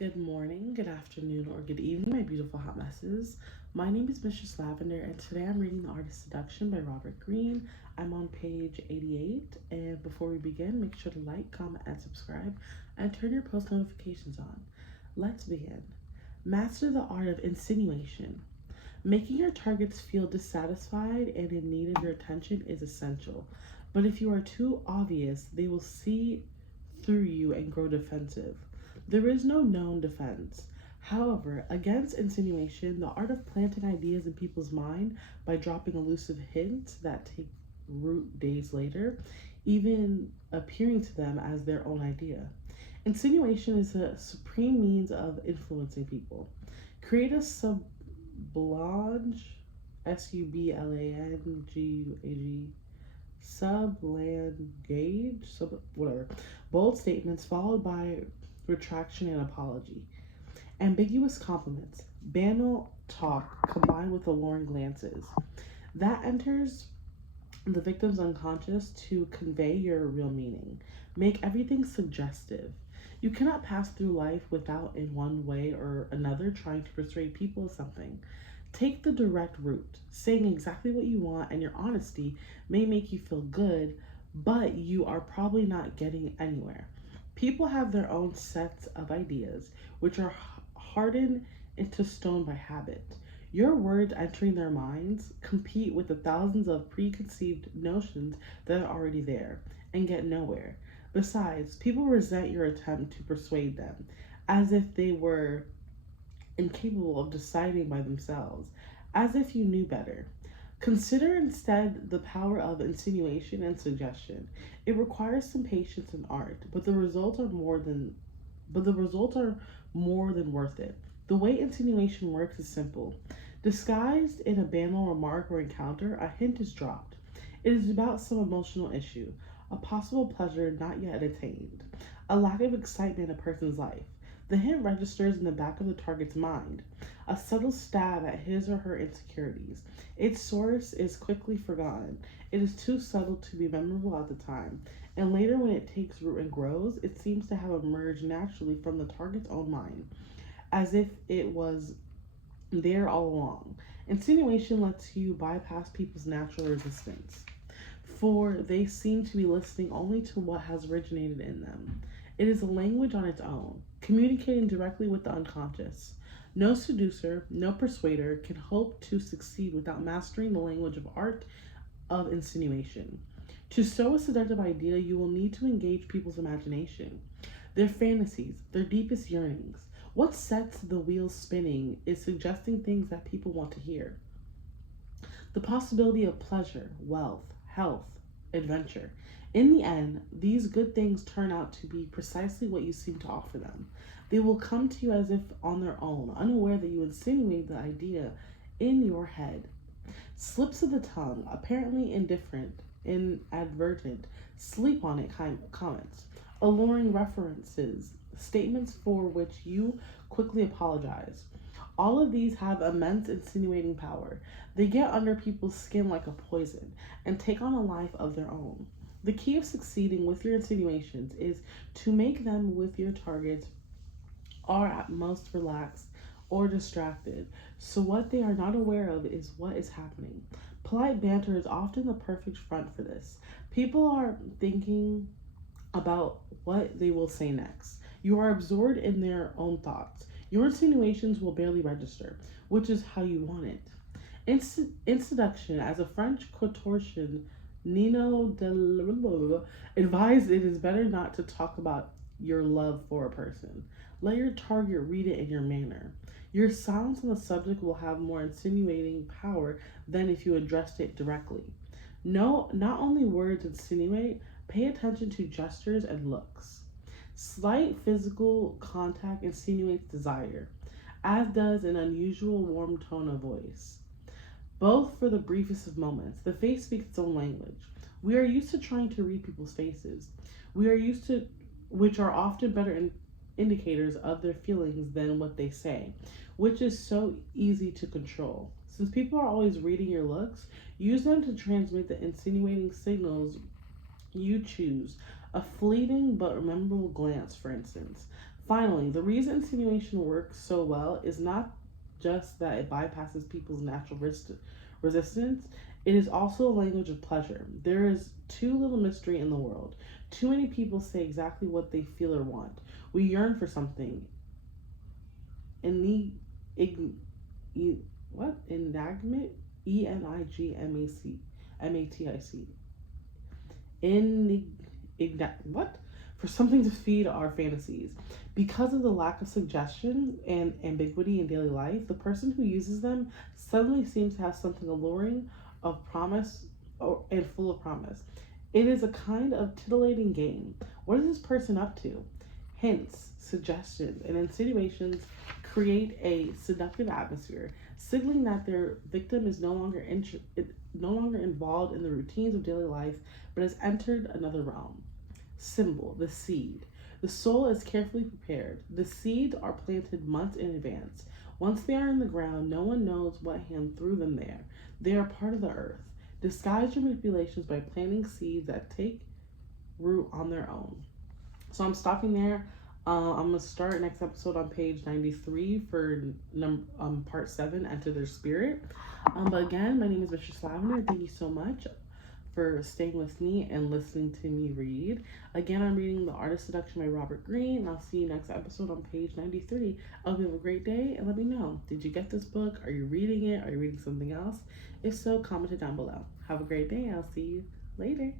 Good morning, good afternoon, or good evening, my beautiful hot messes. My name is Mistress Lavender, and today I'm reading The Artist Seduction by Robert Greene. I'm on page 88, and before we begin, make sure to like, comment, and subscribe, and turn your post notifications on. Let's begin. Master the art of insinuation. Making your targets feel dissatisfied and in need of your attention is essential, but if you are too obvious, they will see through you and grow defensive. There is no known defense. However, against insinuation, the art of planting ideas in people's mind by dropping elusive hints that take root days later, even appearing to them as their own idea. Insinuation is a supreme means of influencing people. Create a sublage, Sublangage, whatever, bold statements followed by retraction and apology. Ambiguous compliments, banal talk combined with alluring glances. That enters the victim's unconscious to convey your real meaning. Make everything suggestive. You cannot pass through life without, in one way or another, trying to persuade people of something. Take the direct route. Saying exactly what you want and your honesty may make you feel good, but you are probably not getting anywhere. People have their own sets of ideas, which are hardened into stone by habit. Your words entering their minds compete with the thousands of preconceived notions that are already there and get nowhere. Besides, people resent your attempt to persuade them, as if they were incapable of deciding by themselves, as if you knew better. Consider instead the power of insinuation and suggestion. It requires some patience and art, but the results are more than worth it. The way insinuation works is simple. Disguised in a banal remark or encounter, a hint is dropped. It is about some emotional issue, a possible pleasure not yet attained, a lack of excitement in a person's life. The hint registers in the back of the target's mind, a subtle stab at his or her insecurities. Its source is quickly forgotten. It is too subtle to be memorable at the time, and later when it takes root and grows, it seems to have emerged naturally from the target's own mind, as if it was there all along. Insinuation lets you bypass people's natural resistance, for they seem to be listening only to what has originated in them. It is a language on its own, communicating directly with the unconscious. No seducer, no persuader can hope to succeed without mastering the language of art of insinuation. To sow a seductive idea, you will need to engage people's imagination, their fantasies, their deepest yearnings. What sets the wheels spinning is suggesting things that people want to hear. The possibility of pleasure, wealth, health, adventure. In the end, these good things turn out to be precisely what you seem to offer them. They will come to you as if on their own, unaware that you insinuate the idea in your head. Slips of the tongue, apparently indifferent, inadvertent, sleep on it kind of comments, alluring references, statements for which you quickly apologize. All of these have immense insinuating power. They get under people's skin like a poison and take on a life of their own. The key of succeeding with your insinuations is to make them with your targets are at most relaxed or distracted, so what they are not aware of is what is happening. Polite banter is often the perfect front for this. People are thinking about what they will say next. You are absorbed in their own thoughts. Your insinuations will barely register, which is how you want it. In Seduction, as a French contortion, Nino de advised it is better not to talk about your love for a person. Let your target read it in your manner. Your silence on the subject will have more insinuating power than if you addressed it directly. No, not only words insinuate, pay attention to gestures and looks. Slight physical contact insinuates desire, as does an unusual warm tone of voice. Both for the briefest of moments, the face speaks its own language. We are used to trying to read people's faces. We are used to, which are often better indicators of their feelings than what they say, which is so easy to control. Since people are always reading your looks, use them to transmit the insinuating signals you choose. A fleeting but memorable glance, for instance, Finally, the reason insinuation works so well is not just that it bypasses people's natural resistance, it is also a language of pleasure. There is too little mystery in the world. Too many people say exactly what they feel or want. We yearn for something. In what? Enigmatic? Enigmatic. What? For something to feed our fantasies. Because of the lack of suggestion and ambiguity in daily life, the person who uses them suddenly seems to have something alluring of promise and full of promise. It is a kind of titillating game. What is this person up to? Hints, suggestions, and insinuations create a seductive atmosphere, signaling that their victim is no longer involved in the routines of daily life, but has entered another realm. Symbol, the seed. The soul is carefully prepared. The seeds are planted months in advance. Once they are in the ground, no one knows what hand threw them there. They are part of the earth. Disguise your manipulations by planting seeds that take root on their own. So I'm stopping there. I'm gonna start next episode on page 93 for part 7, Enter Their Spirit. But again, my name is Mistress Lavender. Thank you so much for staying with me and listening to me read. Again, I'm reading The Art of Seduction by Robert Greene, and I'll see you next episode on page 93. I hope you have a great day, and let me know. Did you get this book? Are you reading it? Are you reading something else? If so, comment it down below. Have a great day. I'll see you later.